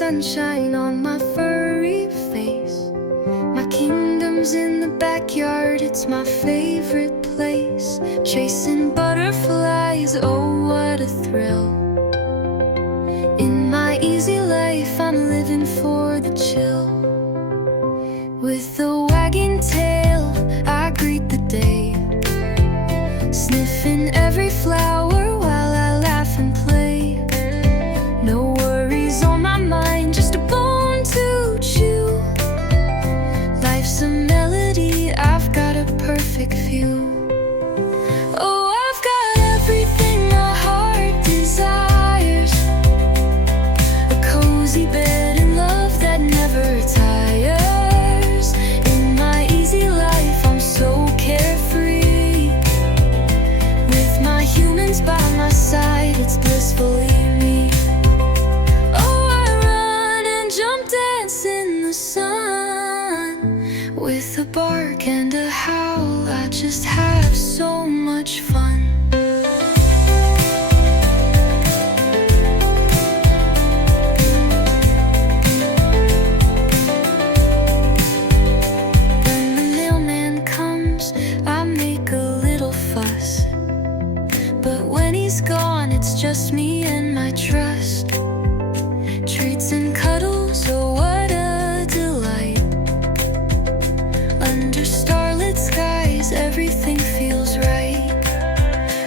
sunshine on my furry face. My kingdom's in the backyard, it's my favorite place. Chasing butterflies, oh what a thrill. In my easy life I'm living for the chill. With a wagging tail I greet the day, sniffing every flower while I laugh and play. No worries on my mind, just a bone to chew. Life's a melody, I've got a perfect view. Oh, I've got everything my heart desires, a cozy bed and love that never tires. In my easy life I'm so carefree. With my humans by my side, it's blissfully me. With a bark and a howl, I just have so much fun. When the mailman comes, I make a little fuss, but when he's gone, it's just me and my trust. Treats and cuddles, oh what a delight. Under starlit skies, everything feels right.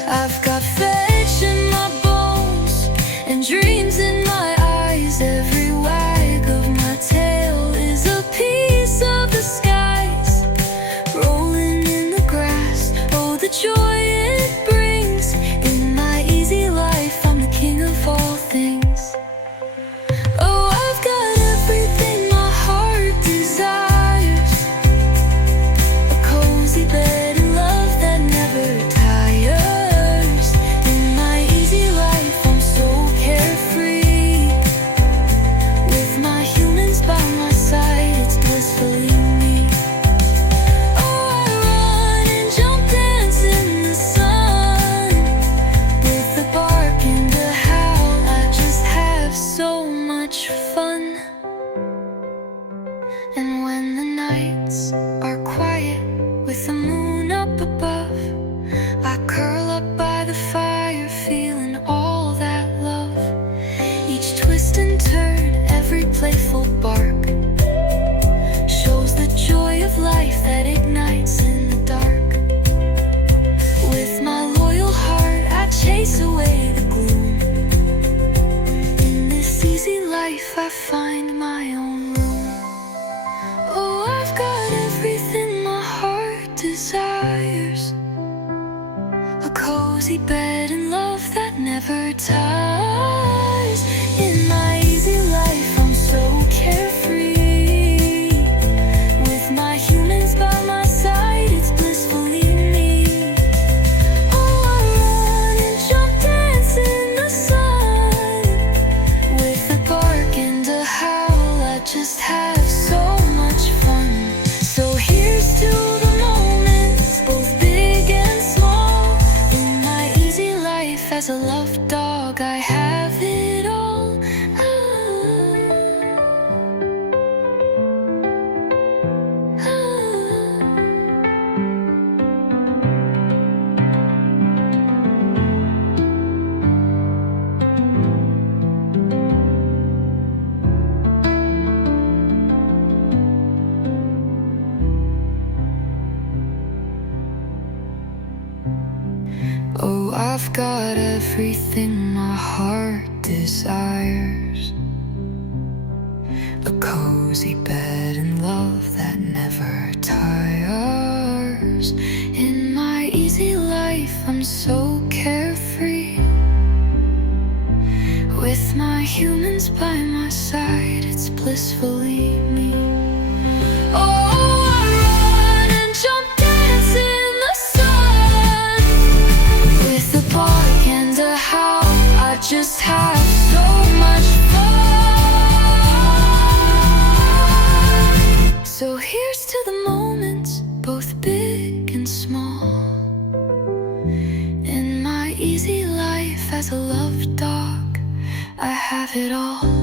I've got flesh in my bones and dreams in my eyes. Every wag of my tail is a piece of the skies. Rolling in the grass, oh the joy it brings. In my easy life I'm the king of all things. Oh, I've got everything my heart desires, a cozy bed and love that never tires. In my easy life I'm so carefree. With my humans by my side, it's blissfully me. Oh, I run and jump, dance in the sun. With a bark and a howl, I just have so much fun. And when the nights are quiet with the moon up above, I curl up by the fire feeling all that love. Each twist and turn, every playful bark shows the joy of life that ignites in the dark. With my loyal heart I chase away the gloom. In this easy life I find my own room. Oh, I've got everything my heart desires, a cozy bed and love that never tires. In my easy life I'm so carefree. With my humans by my side, it's blissfully me. Oh, I run and jump, dance in the sun. With a bark and a howl, I just have so much fun. So here's to the moments, both big and small. In my easy life as a loved dog, I have it all. Oh, I've got everything my heart desires, a cozy bed and love that never tires. In my easy life I'm so carefree. With my humans by my side, it's blissfully me. Oh, I run and jump, dance in the sun. With a bark and a howl, I just have so much fun. So here's to the moments, both big and small. In my easy life as a loved dog, I have it all.